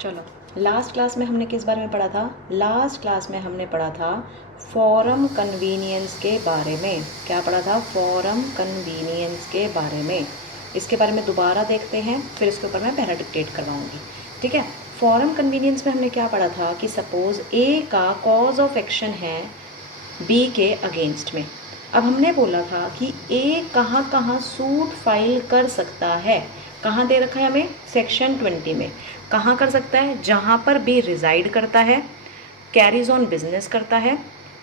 चलो, last class में हमने किस बारे में पढ़ा था? लास्ट क्लास में हमने पढ़ा था फॉरम कन्वीनियंस के बारे में। क्या पढ़ा था? फॉरम कन्वीनियंस के बारे में। इसके बारे में दोबारा देखते हैं, फिर इसके ऊपर मैं पैरा डिक्टेट करवाऊँगी, ठीक है। फॉरम कन्वीनियंस में हमने क्या पढ़ा था कि सपोज़ ए का कॉज ऑफ एक्शन है बी के अगेंस्ट में। अब हमने बोला था कि ए कहाँ कहाँ सूट फाइल कर सकता है। कहाँ दे रखा है हमें? सेक्शन 20 में। कहाँ कर सकता है? जहाँ पर बी रिजाइड करता है, कैरीज ऑन बिजनेस करता है,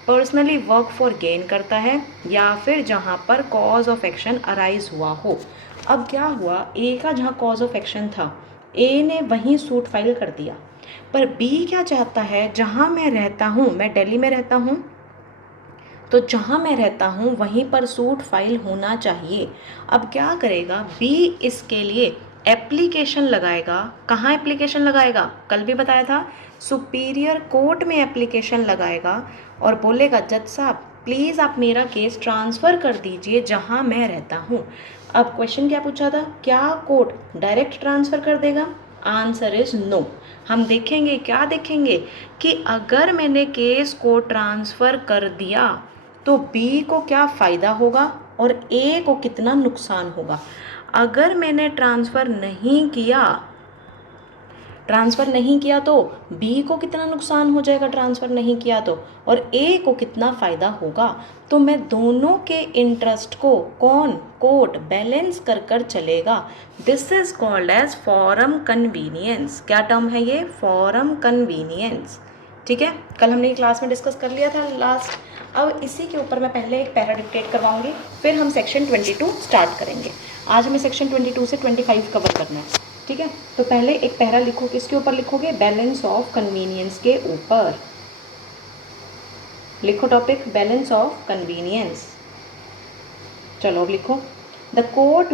पर्सनली वर्क फॉर गेन करता है, या फिर जहाँ पर कॉज ऑफ एक्शन अराइज हुआ हो। अब क्या हुआ, ए का जहाँ कॉज ऑफ एक्शन था, ए ने वहीं सूट फाइल कर दिया, पर बी क्या चाहता है, जहाँ मैं रहता हूँ, मैं दिल्ली में रहता हूँ, तो जहाँ मैं रहता हूँ वहीं पर सूट फाइल होना चाहिए। अब क्या करेगा बी, इसके लिए एप्लीकेशन लगाएगा। कहाँ एप्लीकेशन लगाएगा? कल भी बताया था, सुपीरियर कोर्ट में एप्लीकेशन लगाएगा और बोलेगा जज साहब प्लीज़ आप मेरा केस ट्रांसफ़र कर दीजिए जहाँ मैं रहता हूँ। अब क्वेश्चन क्या पूछा था? क्या कोर्ट डायरेक्ट ट्रांसफ़र कर देगा? Answer is no. हम देखेंगे, क्या देखेंगे कि अगर मैंने केस को ट्रांसफ़र कर दिया तो बी को क्या फ़ायदा होगा और ए को कितना नुकसान होगा। अगर मैंने ट्रांसफ़र नहीं किया तो बी को कितना नुकसान हो जाएगा ट्रांसफ़र नहीं किया तो, और ए को कितना फ़ायदा होगा। तो मैं दोनों के इंटरेस्ट को कोर्ट बैलेंस कर कर चलेगा। This is called as forum convenience. क्या टर्म है ये? फॉरम कन्वीनियंस, ठीक है। कल हमने क्लास में डिस्कस कर लिया था लास्ट। अब इसी के ऊपर मैं पहले एक पैरा डिक्टेट करवाऊंगी, फिर हम सेक्शन 22 स्टार्ट करेंगे। आज हमें सेक्शन 22 से 25 कवर करना है, ठीक है। तो पहले एक पैरा लिखो, किसके ऊपर लिखोगे? बैलेंस ऑफ कन्वीनियंस के ऊपर लिखो टॉपिक, बैलेंस ऑफ कन्वीनियंस। चलो अब लिखो, the court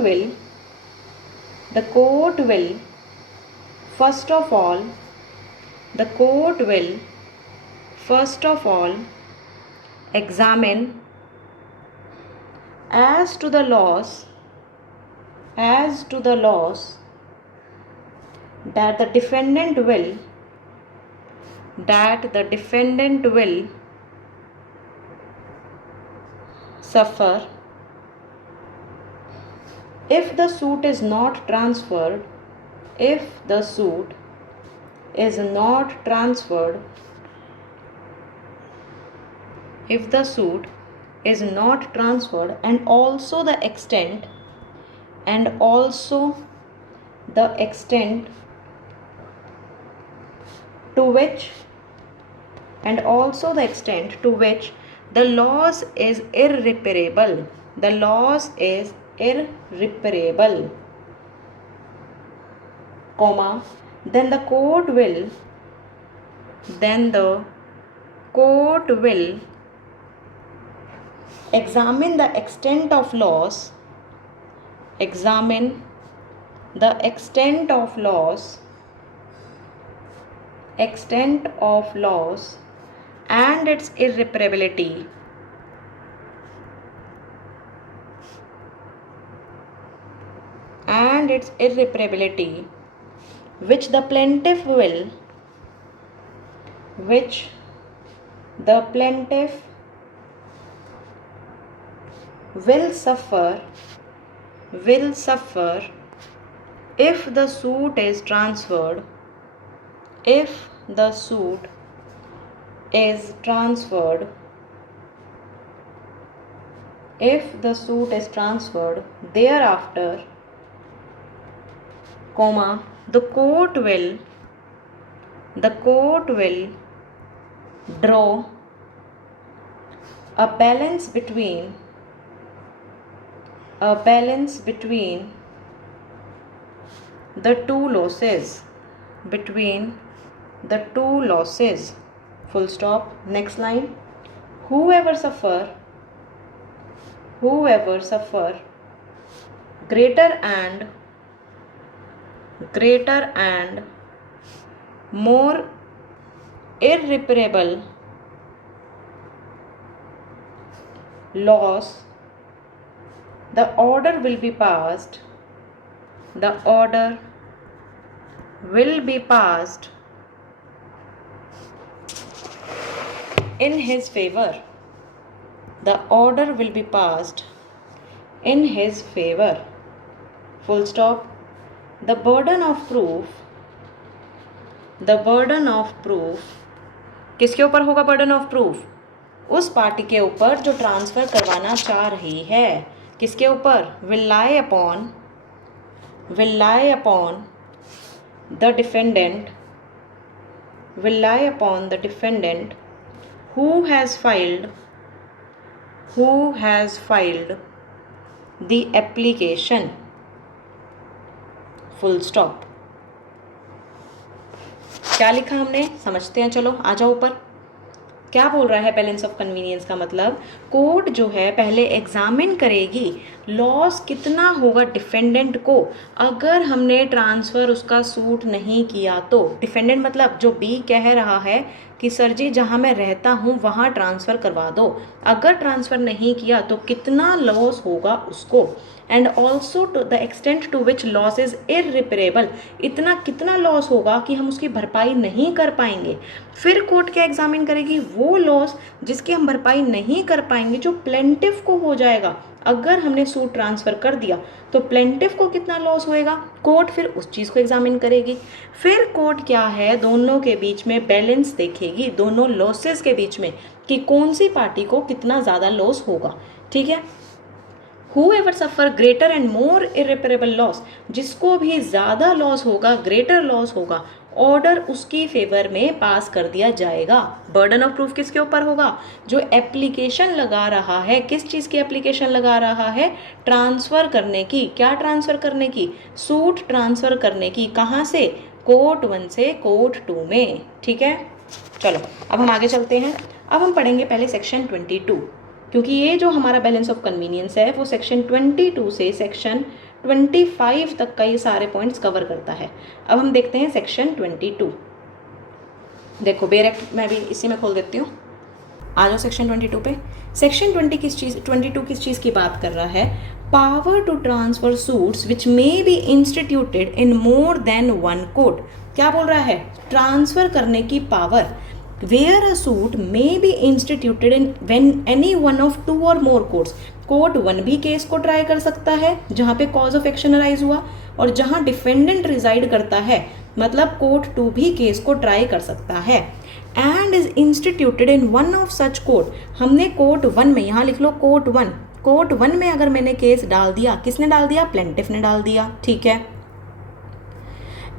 will first of all examine as to the laws that the defendant will suffer if the suit is not transferred and also the extent to which the loss is irreparable, comma, then the court will examine the extent of loss and its irreparability which the plaintiff will suffer if the suit is transferred thereafter, comma, the court will draw a balance between the two losses, full stop. Next line, whoever suffer greater and more irreparable loss, the order will be passed will be passed in his favor. The order will be passed in his favor. Full stop. The burden of proof किसके ऊपर होगा burden of proof? उस party के ऊपर जो transfer करवाना चाह रही है. किसके ऊपर? will lie upon the defendant who has filed the application. Full stop. क्या लिखा हमने? समझते हैं. चलो आ जाओ ऊपर. क्या बोल रहा है बैलेंस ऑफ कन्वीनियंस का मतलब? कोर्ट जो है पहले एग्जामिन करेगी लॉस कितना होगा डिफेंडेंट को अगर हमने ट्रांसफ़र उसका सूट नहीं किया तो. डिफेंडेंट मतलब जो बी कह रहा है कि सर जी जहाँ मैं रहता हूँ वहाँ ट्रांसफ़र करवा दो. अगर ट्रांसफ़र नहीं किया तो कितना लॉस होगा उसको. And also to the extent to which loss is irreparable. इतना कितना लॉस होगा कि हम उसकी भरपाई नहीं कर पाएंगे. फिर कोर्ट क्या एग्जामिन करेगी? वो लॉस जिसकी हम भरपाई नहीं कर पाएंगे जो प्लेंटिफ को हो जाएगा. अगर हमने सूट ट्रांसफ़र कर दिया तो प्लेंटिफ को कितना लॉस होएगा. कोर्ट फिर उस चीज़ को एग्जामिन करेगी. फिर कोर्ट क्या है दोनों के बीच में बैलेंस देखेगी, दोनों लॉसेस के बीच में कि कौन सी पार्टी को कितना ज़्यादा लॉस होगा. ठीक है. Whoever suffer greater and more irreparable loss, जिसको भी ज़्यादा लॉस होगा, ग्रेटर लॉस होगा, ऑर्डर उसकी फेवर में पास कर दिया जाएगा. बर्डन ऑफ प्रूफ किसके ऊपर होगा? जो एप्लीकेशन लगा रहा है. किस चीज़ की एप्लीकेशन लगा रहा है? ट्रांसफ़र करने की. क्या ट्रांसफ़र करने की? सूट ट्रांसफ़र करने की. कहाँ से? कोर्ट 1 से कोर्ट 2 में. ठीक है. चलो अब हम आगे चलते हैं. अब हम पढ़ेंगे पहले सेक्शन 22 क्योंकि ये जो हमारा बैलेंस ऑफ कन्वीनियंस है वो सेक्शन 22 से सेक्शन 25 तक का ये सारे पॉइंट्स कवर करता है. अब हम देखते हैं सेक्शन 22. देखो बेयर एक्ट मैं भी इसी में खोल देती हूँ. आ जाओ सेक्शन 22 पे. सेक्शन 22 किस चीज़ की बात कर रहा है? Power to transfer suits which may be instituted in more than one court. क्या बोल रहा है? ट्रांसफ़र करने की power. Where a suit may be instituted in when any one of 2 or more courts. Court 1 भी केस को try कर सकता है जहाँ पे कॉज ऑफ एक्शन अराइज हुआ और जहाँ डिफेंडेंट रिजाइड करता है मतलब कोर्ट 2 भी केस को ट्राई कर सकता है. And is instituted in one of such court. हमने कोर्ट 1 में, यहाँ लिख लो कोर्ट 1 में अगर मैंने केस डाल दिया. किसने डाल दिया? प्लेंटिफ ने डाल दिया. ठीक है.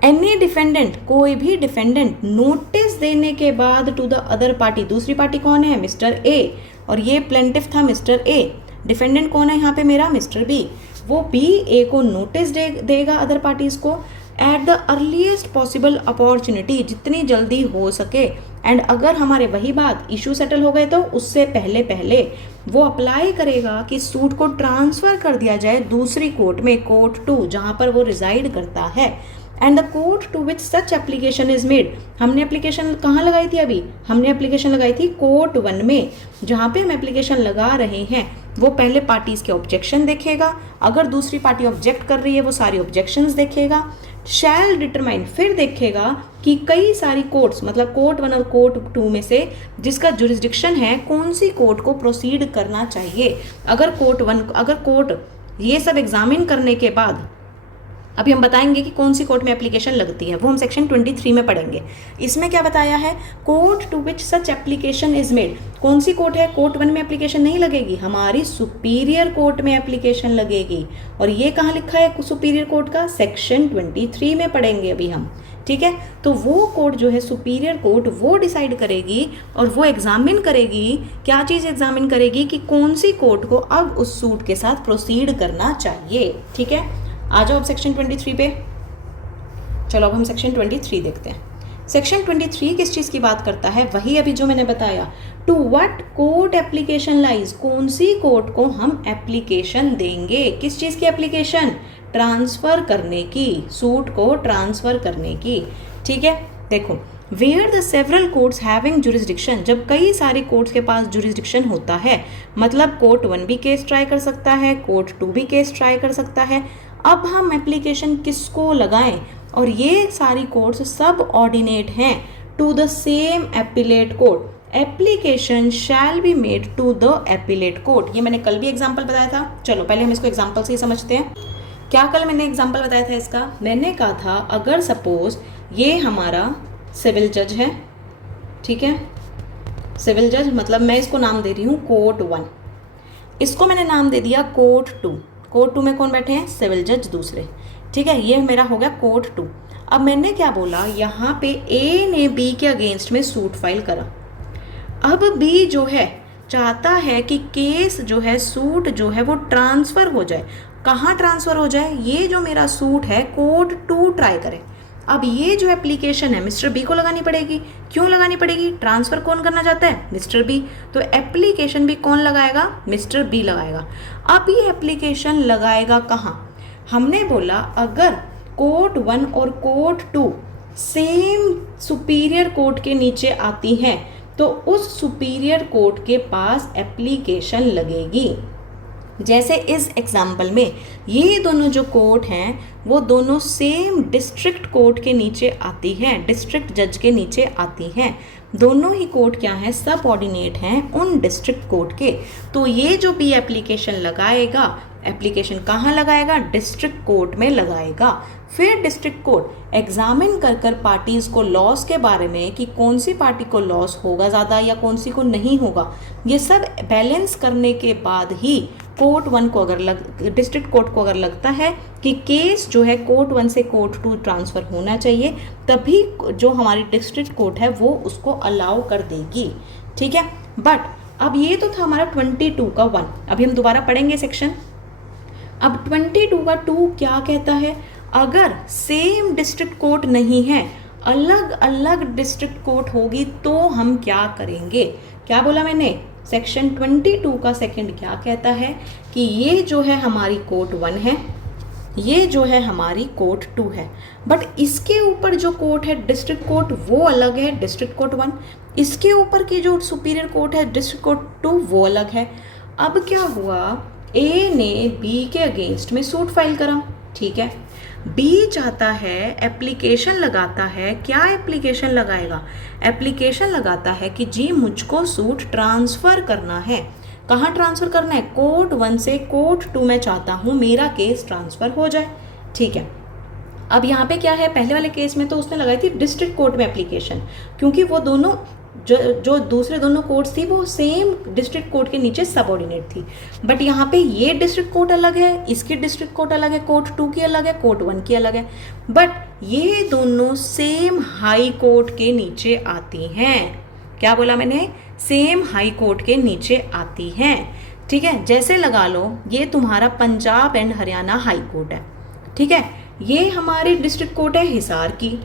एनी डिफेंडेंट, कोई भी डिफेंडेंट नोटिस देने के बाद टू द अदर पार्टी. दूसरी पार्टी कौन है? Mister A. और ये प्लेंटिफ था मिस्टर ए. डिफेंडेंट कौन है यहाँ पे? मेरा मिस्टर बी. वो बी ए को नोटिस देगा अदर पार्टीज को at the earliest possible opportunity, जितनी जल्दी हो सके. एंड अगर हमारे वही बात इशू सेटल हो गए तो उससे पहले वो अप्लाई करेगा कि सूट को ट्रांसफ़र कर दिया जाए दूसरी कोर्ट में, कोर्ट 2 जहाँ पर वो रिजाइड करता है. And the court to which such application is made. हमने एप्लीकेशन कहाँ लगाई थी? अभी हमने एप्लीकेशन लगाई थी कोर्ट 1 में. जहाँ पे हम एप्लीकेशन लगा रहे हैं वो पहले पार्टीज के ऑब्जेक्शन देखेगा. अगर दूसरी पार्टी ऑब्जेक्ट कर रही है वो सारी ऑब्जेक्शंस देखेगा. शैल डिटरमाइन, फिर देखेगा कि कई सारी कोर्ट्स मतलब कोर्ट 1 और कोर्ट 2 में से जिसका जुरिस्डिक्शन है कौन सी कोर्ट को प्रोसीड करना चाहिए. अगर कोर्ट ये सब एग्जामिन करने के बाद अभी हम बताएंगे कि कौन सी कोर्ट में एप्लीकेशन लगती है, वो हम सेक्शन 23 में पढ़ेंगे. इसमें क्या बताया है? Court to which such application is made. कौन सी कोर्ट है? कोर्ट 1 में एप्लीकेशन नहीं लगेगी, हमारी सुपीरियर कोर्ट में एप्लीकेशन लगेगी. और ये कहाँ लिखा है सुपीरियर कोर्ट का? सेक्शन 23 में पढ़ेंगे अभी हम. ठीक है. तो वो कोर्ट जो है सुपीरियर कोर्ट वो डिसाइड करेगी और वो एग्जामिन करेगी. क्या चीज़ एग्जामिन करेगी? कि कौन सी कोर्ट को अब उस सूट के साथ प्रोसीड करना चाहिए. ठीक है. आ जाओ अब सेक्शन 23 पे. चलो अब हम सेक्शन 23 देखते हैं. सेक्शन 23 किस चीज़ की बात करता है? वही अभी जो मैंने बताया. To what court application lies. कौन सी कोर्ट को हम एप्लीकेशन देंगे? किस चीज़ की एप्लीकेशन? ट्रांसफ़र करने की, सूट को ट्रांसफ़र करने की. ठीक है. देखो where the several courts having jurisdiction. जब कई सारी कोर्ट्स के पास जुरिस्डिक्शन होता है मतलब कोर्ट 1 भी केस ट्राई कर सकता है, कोर्ट 2 भी केस ट्राई कर सकता है. अब हम एप्लीकेशन किसको लगाएं? और ये सारी कोड्स सब ऑर्डिनेट हैं to the same appellate court. Application shall be made to the appellate court. ये मैंने कल भी एग्जाम्पल बताया था। चलो पहले हम इसको एग्जाम्पल से ही समझते हैं। क्या कल मैंने एग्जाम्पल बताया था इसका? मैंने कहा था अगर सपोज ये हमारा सिविल जज है, ठीक है, सिविल जज मतलब मैं इसको नाम दे रही हूँ कोर्ट 1, इसको मैंने नाम दे दिया कोर्ट 2। कोर्ट 2 में कौन बैठे हैं? सिविल जज दूसरे, ठीक है, ये मेरा हो गया कोर्ट 2। अब मैंने क्या बोला, यहाँ पे ए ने बी के अगेंस्ट में सूट फाइल करा। अब बी जो है चाहता है कि केस जो है, सूट जो है वो ट्रांसफ़र हो जाए। कहाँ ट्रांसफ़र हो जाए? ये जो मेरा सूट है कोर्ट 2 ट्राई करे। अब ये जो एप्लीकेशन है मिस्टर बी को लगानी पड़ेगी। क्यों लगानी पड़ेगी? ट्रांसफ़र कौन करना चाहता है? Mister B. तो एप्लीकेशन भी कौन लगाएगा? मिस्टर बी लगाएगा। अब ये एप्लीकेशन लगाएगा कहाँ? हमने बोला अगर कोर्ट 1 और कोर्ट 2 सेम सुपीरियर कोर्ट के नीचे आती हैं तो उस सुपीरियर कोर्ट के पास एप्लीकेशन लगेगी। जैसे इस एग्जाम्पल में ये दोनों जो कोर्ट हैं वो दोनों सेम डिस्ट्रिक्ट कोर्ट के नीचे आती हैं, डिस्ट्रिक्ट जज के नीचे आती हैं। दोनों ही कोर्ट क्या हैं? सब ऑर्डिनेट हैं उन डिस्ट्रिक्ट कोर्ट के। तो ये जो भी एप्लीकेशन लगाएगा, एप्लीकेशन कहाँ लगाएगा? डिस्ट्रिक्ट कोर्ट में लगाएगा। फिर डिस्ट्रिक्ट कोर्ट एग्जामिन कर कर पार्टीज़ को लॉस के बारे में कि कौन सी पार्टी को लॉस होगा ज़्यादा या कौन सी को नहीं होगा, ये सब बैलेंस करने के बाद ही कोर्ट 1 को अगर डिस्ट्रिक्ट कोर्ट को अगर लगता है कि केस जो है कोर्ट 1 से कोर्ट 2 ट्रांसफ़र होना चाहिए, तभी जो हमारी डिस्ट्रिक्ट कोर्ट है वो उसको अलाउ कर देगी, ठीक है। बट अब ये तो था हमारा 22 का 1। अभी हम दोबारा पढ़ेंगे सेक्शन। अब 22 का 2 क्या कहता है? अगर सेम डिस्ट्रिक्ट कोर्ट नहीं है, अलग अलग डिस्ट्रिक्ट कोर्ट होगी तो हम क्या करेंगे? क्या बोला मैंने? सेक्शन 22 का सेकंड क्या कहता है कि ये जो है हमारी कोर्ट 1 है, ये जो है हमारी कोर्ट 2 है, बट इसके ऊपर जो कोर्ट है डिस्ट्रिक्ट कोर्ट वो अलग है, डिस्ट्रिक्ट कोर्ट 1। इसके ऊपर की जो सुपीरियर कोर्ट है डिस्ट्रिक्ट कोर्ट 2 वो अलग है। अब क्या हुआ? ए ने बी के अगेंस्ट में सूट फाइल करा, ठीक है। बी चाहता है, एप्लीकेशन लगाता है। क्या एप्लीकेशन लगाएगा? एप्लीकेशन लगाता है कि जी मुझको सूट ट्रांसफ़र करना है। कहाँ ट्रांसफ़र करना है? कोर्ट 1 से कोर्ट 2 में चाहता हूँ मेरा केस ट्रांसफ़र हो जाए, ठीक है। अब यहाँ पे क्या है? पहले वाले केस में तो उसने लगाई थी डिस्ट्रिक्ट कोर्ट में एप्लीकेशन, क्योंकि वो दोनों जो दूसरे दोनों कोर्ट्स थी वो सेम डिस्ट्रिक्ट कोर्ट के नीचे सबऑर्डिनेट थी। बट यहाँ पे ये डिस्ट्रिक्ट कोर्ट अलग है, इसकी डिस्ट्रिक्ट कोर्ट अलग है, कोर्ट 2 की अलग है, कोर्ट 1 की अलग है, बट ये दोनों सेम हाई कोर्ट के नीचे आती हैं। क्या बोला मैंने? सेम हाई कोर्ट के नीचे आती हैं, ठीक है। जैसे लगा लो ये तुम्हारा Punjab and Haryana high court है, ठीक है। ये हमारी डिस्ट्रिक्ट कोर्ट है हिसार की,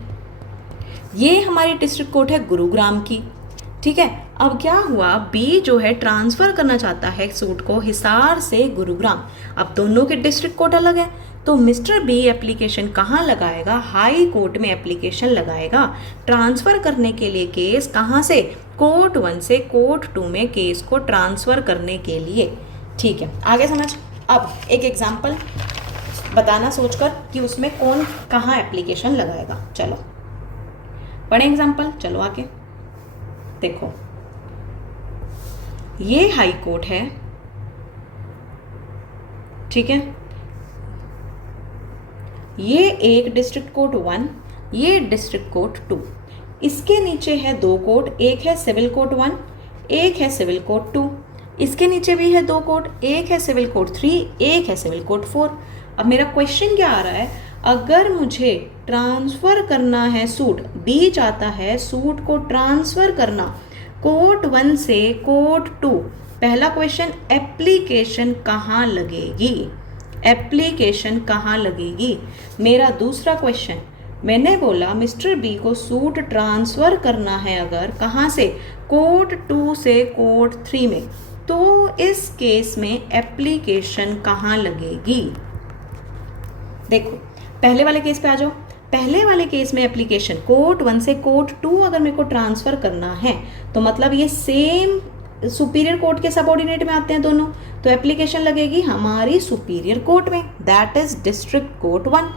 ये हमारी डिस्ट्रिक्ट कोर्ट है गुरुग्राम की, ठीक है। अब क्या हुआ? बी जो है ट्रांसफ़र करना चाहता है सूट को हिसार से गुरुग्राम। अब दोनों के डिस्ट्रिक्ट कोर्ट अलग है, तो मिस्टर बी एप्लीकेशन कहाँ लगाएगा? हाई कोर्ट में एप्लीकेशन लगाएगा ट्रांसफ़र करने के लिए केस। कहाँ से? कोर्ट 1 से कोर्ट 2 में केस को ट्रांसफ़र करने के लिए, ठीक है। आगे समझ। अब एक एग्जाम्पल बताना सोचकर कि उसमें कौन कहाँ एप्लीकेशन लगाएगा। चलो पढ़ें एग्जाम्पल। चलो आगे देखो, ये हाई कोर्ट है, ठीक है। ये एक डिस्ट्रिक्ट कोर्ट 1, ये डिस्ट्रिक्ट कोर्ट 2। इसके नीचे है 2 कोर्ट, एक है सिविल कोर्ट 1, एक है सिविल कोर्ट 2। इसके नीचे भी है 2 कोर्ट, एक है सिविल कोर्ट 3, एक है सिविल कोर्ट 4। अब मेरा क्वेश्चन क्या आ रहा है? अगर मुझे ट्रांसफ़र करना है सूट, बी चाहता है सूट को ट्रांसफ़र करना कोर्ट 1 से कोर्ट 2। पहला क्वेश्चन, एप्लीकेशन कहाँ लगेगी? एप्लीकेशन कहाँ लगेगी? मेरा दूसरा क्वेश्चन, मैंने बोला मिस्टर बी को सूट ट्रांसफ़र करना है अगर कहाँ से? कोर्ट 2 से कोर्ट 3 में, तो इस केस में एप्लीकेशन कहाँ लगेगी? देखो पहले वाले केस पे आ जाओ। पहले वाले केस में एप्लीकेशन कोर्ट 1 से कोर्ट 2 अगर मेरे को ट्रांसफ़र करना है तो मतलब ये सेम सुपीरियर कोर्ट के सबऑर्डिनेट में आते हैं दोनों, तो एप्लीकेशन लगेगी हमारी सुपीरियर कोर्ट में, that is district court 1।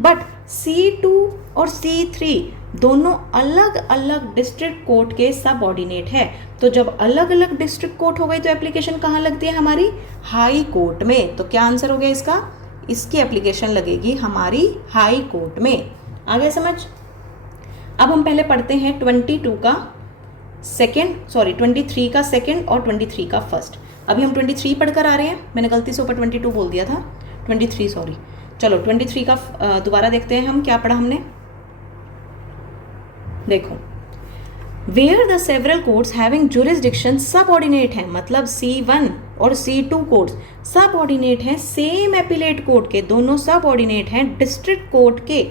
But C2 और C3 दोनों अलग अलग डिस्ट्रिक्ट कोर्ट के सब ऑर्डिनेट है। तो जब अलग अलग डिस्ट्रिक्ट कोर्ट हो गई तो एप्लीकेशन कहाँ लगती है हमारी? हाई कोर्ट में। तो क्या आंसर हो गया इसका? इसकी एप्लीकेशन लगेगी हमारी हाई कोर्ट में। आगे समझ। अब हम पहले पढ़ते हैं 23 का सेकंड और 23 का फर्स्ट। अभी हम 23 पढ़कर आ रहे हैं, मैंने गलती से ऊपर 22 बोल दिया था, 23 सॉरी। चलो 23 का दोबारा देखते हैं हम क्या पढ़ा हमने। देखो, where the several courts having jurisdiction subordinate है, मतलब C1 और C2 कोर्ट्स सबऑर्डिनेट हैं सेम एपिलेट कोर्ट के, दोनों सबऑर्डिनेट हैं डिस्ट्रिक्ट कोर्ट के।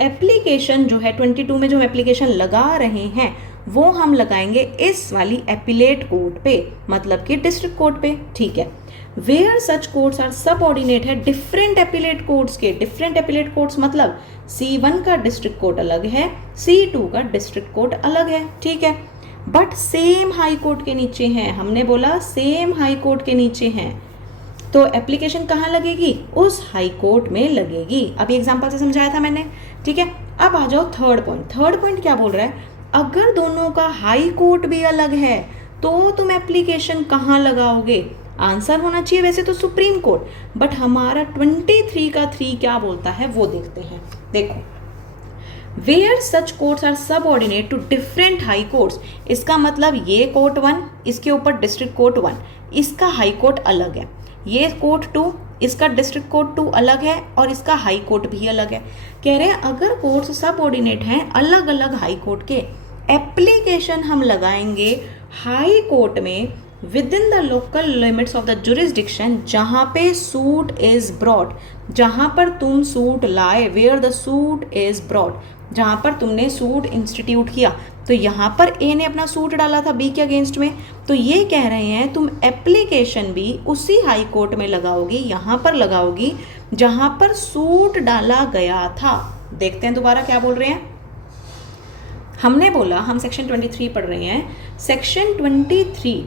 एप्लीकेशन जो है 22 में जो एप्लीकेशन लगा रहे हैं वो हम लगाएंगे इस वाली एपिलेट कोर्ट पे, मतलब कि डिस्ट्रिक्ट कोर्ट पे। ठीक है। Where such courts are subordinate है डिफरेंट एपिलेट कोर्ट्स के। डिफरेंट एपिलेट कोर्ट्स मतलब C1 का डिस्ट्रिक्ट कोर्ट अलग है, C2 का डिस्ट्रिक्ट कोर्ट अलग है। ठीक है। बट सेम हाई कोर्ट के नीचे हैं, हमने बोला सेम हाई कोर्ट के नीचे हैं, तो एप्लीकेशन कहाँ लगेगी? उस हाई कोर्ट में लगेगी। अभी एग्जांपल से समझाया था मैंने। ठीक है। अब आ जाओ थर्ड पॉइंट। थर्ड पॉइंट क्या बोल रहा है? अगर दोनों का हाई कोर्ट भी अलग है तो तुम एप्लीकेशन कहाँ लगाओगे? आंसर होना चाहिए वैसे तो सुप्रीम कोर्ट, बट हमारा 23 का 3 क्या बोलता है वो देखते हैं। देखो, where such courts are subordinate to different high courts, इसका मतलब ये कोर्ट 1, इसके ऊपर डिस्ट्रिक्ट कोर्ट 1, इसका हाई कोर्ट अलग है। ये कोर्ट 2, इसका डिस्ट्रिक्ट कोर्ट 2 अलग है और इसका हाई कोर्ट भी अलग है। कह रहे हैं अगर कोर्ट्स सबऑर्डिनेट हैं अलग अलग हाई कोर्ट के, एप्लीकेशन हम लगाएंगे हाई कोर्ट में with in the local limits of the jurisdiction, जहाँ पे सूट इज ब्रॉड, जहाँ पर तुम सूट लाए, where the suit is brought, जहाँ पर तुमने सूट इंस्टीट्यूट किया। तो यहाँ पर ए ने अपना सूट डाला था बी के अगेंस्ट में, तो ये कह रहे हैं तुम एप्लीकेशन भी उसी हाई कोर्ट में लगाओगी, यहाँ पर लगाओगी जहाँ पर सूट डाला गया था। देखते हैं दोबारा क्या बोल रहे हैं। हमने बोला हम सेक्शन 23 पढ़ रहे हैं। सेक्शन 23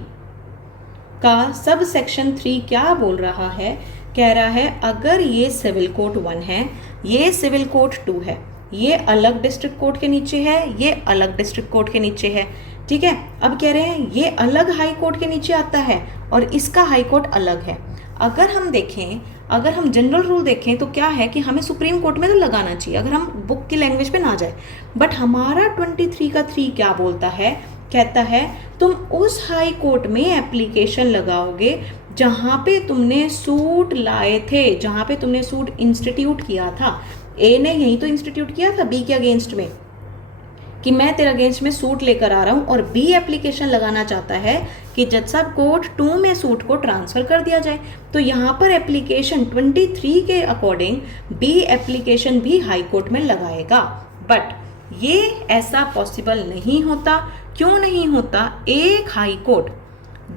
का सब सेक्शन 3 क्या बोल रहा है? कह रहा है अगर ये सिविल कोर्ट 1 है, ये सिविल कोर्ट 2 है, ये अलग डिस्ट्रिक्ट कोर्ट के नीचे है, ये अलग डिस्ट्रिक्ट कोर्ट के नीचे है। ठीक है। अब कह रहे हैं ये अलग हाई कोर्ट के नीचे आता है और इसका हाई कोर्ट अलग है। अगर हम देखें, अगर हम जनरल रूल देखें तो क्या है कि हमें सुप्रीम कोर्ट में तो लगाना चाहिए अगर हम बुक की लैंग्वेज पे ना जाए, बट हमारा 23 का 3 क्या बोलता है? कहता है तुम उस हाई कोर्ट में एप्लीकेशन लगाओगे जहाँ पे तुमने सूट लाए थे, जहाँ पे तुमने सूट इंस्टीट्यूट किया था। ए ने यही तो इंस्टीट्यूट किया था बी के अगेंस्ट में कि मैं तेरे अगेंस्ट में सूट लेकर आ रहा हूँ, और बी एप्लीकेशन लगाना चाहता है कि जज साहब कोर्ट 2 में सूट को ट्रांसफ़र कर दिया जाए। तो यहाँ पर एप्लीकेशन 23 के अकॉर्डिंग बी एप्लीकेशन भी हाई कोर्ट में लगाएगा, बट ये ऐसा पॉसिबल नहीं होता। क्यों नहीं होता? एक हाई कोर्ट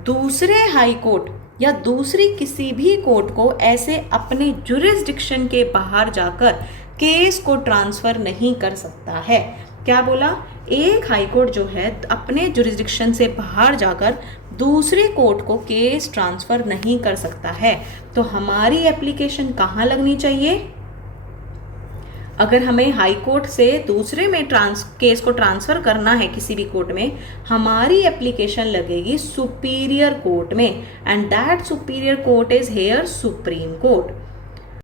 दूसरे हाई कोर्ट या दूसरी किसी भी कोर्ट को ऐसे अपने जुरिस्डिक्शन के बाहर जाकर केस को ट्रांसफ़र नहीं कर सकता है। क्या बोला? एक हाई कोर्ट जो है अपने जुरिस्डिक्शन से बाहर जाकर दूसरे कोर्ट को केस ट्रांसफ़र नहीं कर सकता है। तो हमारी एप्लीकेशन कहाँ लगनी चाहिए? अगर हमें हाई कोर्ट से दूसरे में केस को ट्रांसफ़र करना है किसी भी कोर्ट में, हमारी एप्लीकेशन लगेगी सुपीरियर कोर्ट में, and that superior court is here supreme court.